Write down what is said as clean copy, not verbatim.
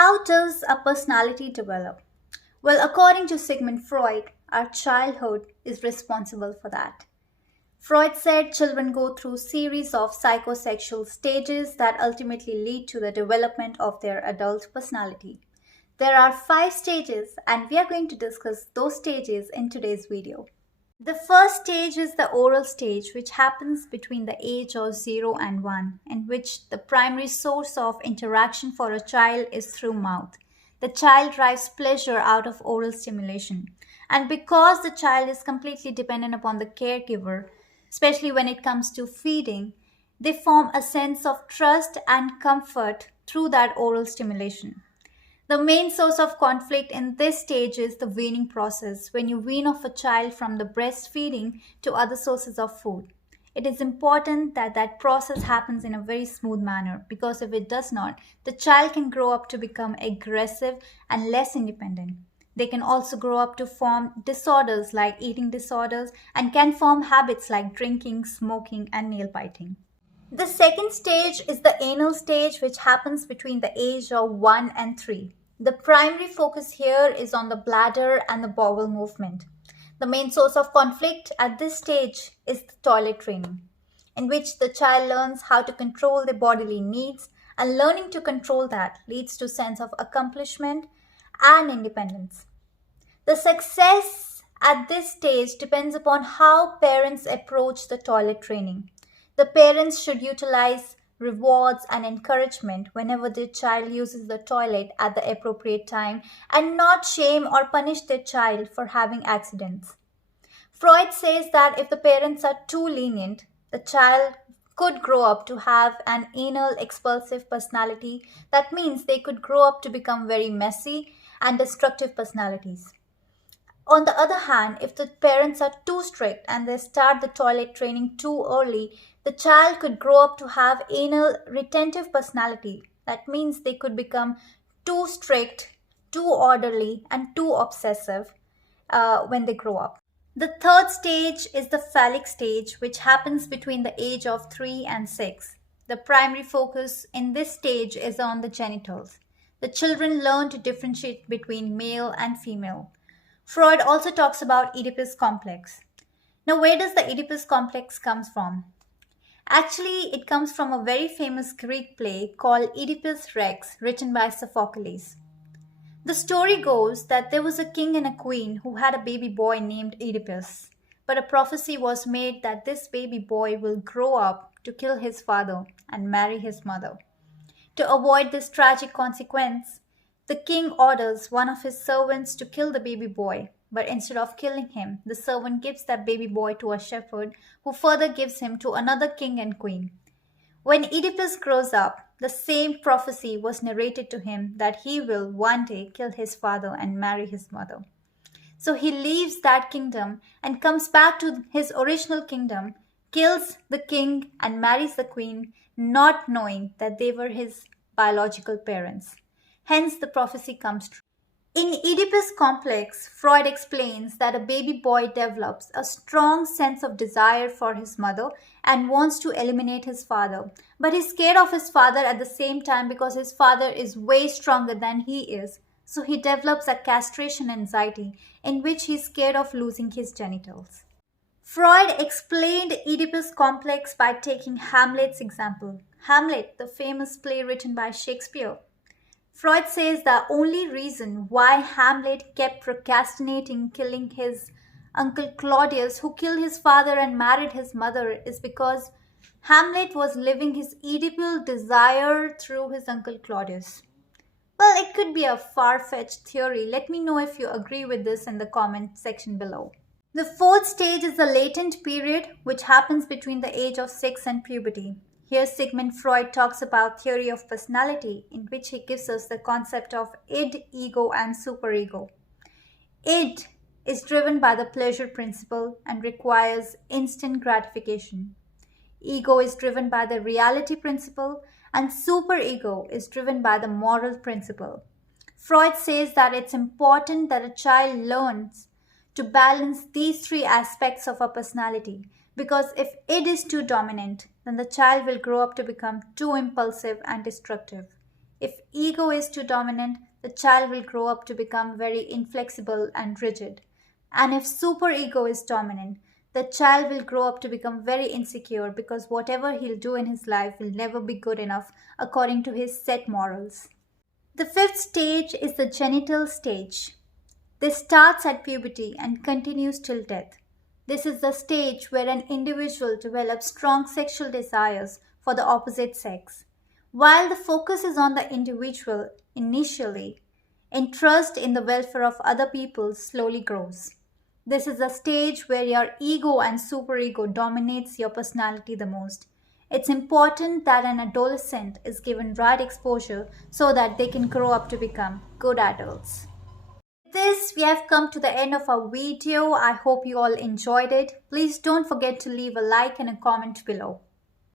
How does a personality develop? Well, according to Sigmund Freud, our childhood is responsible for that. Freud said children go through series of psychosexual stages that ultimately lead to the development of their adult personality. There are 5 stages and we are going to discuss those stages in today's video. The first stage is the oral stage, which happens between the age of 0 and 1, in which the primary source of interaction for a child is through mouth. The child derives pleasure out of oral stimulation. And because the child is completely dependent upon the caregiver, especially when it comes to feeding, they form a sense of trust and comfort through that oral stimulation. The main source of conflict in this stage is the weaning process, when you wean off a child from the breastfeeding to other sources of food. It is important that that process happens in a very smooth manner, because if it does not, the child can grow up to become aggressive and less independent. They can also grow up to form disorders like eating disorders and can form habits like drinking, smoking, and nail biting. The second stage is the anal stage, which happens between the age of 1 and 3. The primary focus here is on the bladder and the bowel movement. The main source of conflict at this stage is the toilet training, in which the child learns how to control their bodily needs, and learning to control that leads to sense of accomplishment and independence. The success at this stage depends upon how parents approach the toilet training. The parents should utilize rewards and encouragement whenever their child uses the toilet at the appropriate time, and not shame or punish their child for having accidents. Freud says that if the parents are too lenient, the child could grow up to have an anal expulsive personality. That means they could grow up to become very messy and destructive personalities. On the other hand, if the parents are too strict and they start the toilet training too early, the child could grow up to have anal retentive personality. That means they could become too strict, too orderly, and too obsessive when they grow up. The third stage is the phallic stage, which happens between the age of 3 and 6. The primary focus in this stage is on the genitals. The children learn to differentiate between male and female. Freud also talks about Oedipus complex. Now, where does the Oedipus complex come from? Actually, it comes from a very famous Greek play called Oedipus Rex, written by Sophocles. The story goes that there was a king and a queen who had a baby boy named Oedipus. But a prophecy was made that this baby boy will grow up to kill his father and marry his mother. To avoid this tragic consequence, the king orders one of his servants to kill the baby boy, but instead of killing him, the servant gives that baby boy to a shepherd, who further gives him to another king and queen. When Oedipus grows up, the same prophecy was narrated to him that he will one day kill his father and marry his mother. So he leaves that kingdom and comes back to his original kingdom, kills the king and marries the queen, not knowing that they were his biological parents. Hence, the prophecy comes true. In Oedipus complex, Freud explains that a baby boy develops a strong sense of desire for his mother and wants to eliminate his father. But he's scared of his father at the same time because his father is way stronger than he is. So he develops a castration anxiety in which he's scared of losing his genitals. Freud explained Oedipus complex by taking Hamlet's example. Hamlet, the famous play written by Shakespeare. Freud says the only reason why Hamlet kept procrastinating killing his uncle Claudius, who killed his father and married his mother, is because Hamlet was living his Oedipal desire through his uncle Claudius. Well, it could be a far-fetched theory. Let me know if you agree with this in the comment section below. The fourth stage is the latent period, which happens between the age of 6 and puberty. Here Sigmund Freud talks about theory of personality, in which he gives us the concept of id, ego, and superego. Id is driven by the pleasure principle and requires instant gratification. Ego is driven by the reality principle, and superego is driven by the moral principle. Freud says that it's important that a child learns to balance these 3 aspects of a personality, because if id is too dominant, then the child will grow up to become too impulsive and destructive. If ego is too dominant, the child will grow up to become very inflexible and rigid. And if superego is dominant, the child will grow up to become very insecure because whatever he'll do in his life will never be good enough according to his set morals. The fifth stage is the genital stage. This starts at puberty and continues till death. This is the stage where an individual develops strong sexual desires for the opposite sex. While the focus is on the individual initially, interest in the welfare of other people slowly grows. This is the stage where your ego and superego dominates your personality the most. It's important that an adolescent is given right exposure so that they can grow up to become good adults. With this, we have come to the end of our video. I hope you all enjoyed it. Please don't forget to leave a like and a comment below.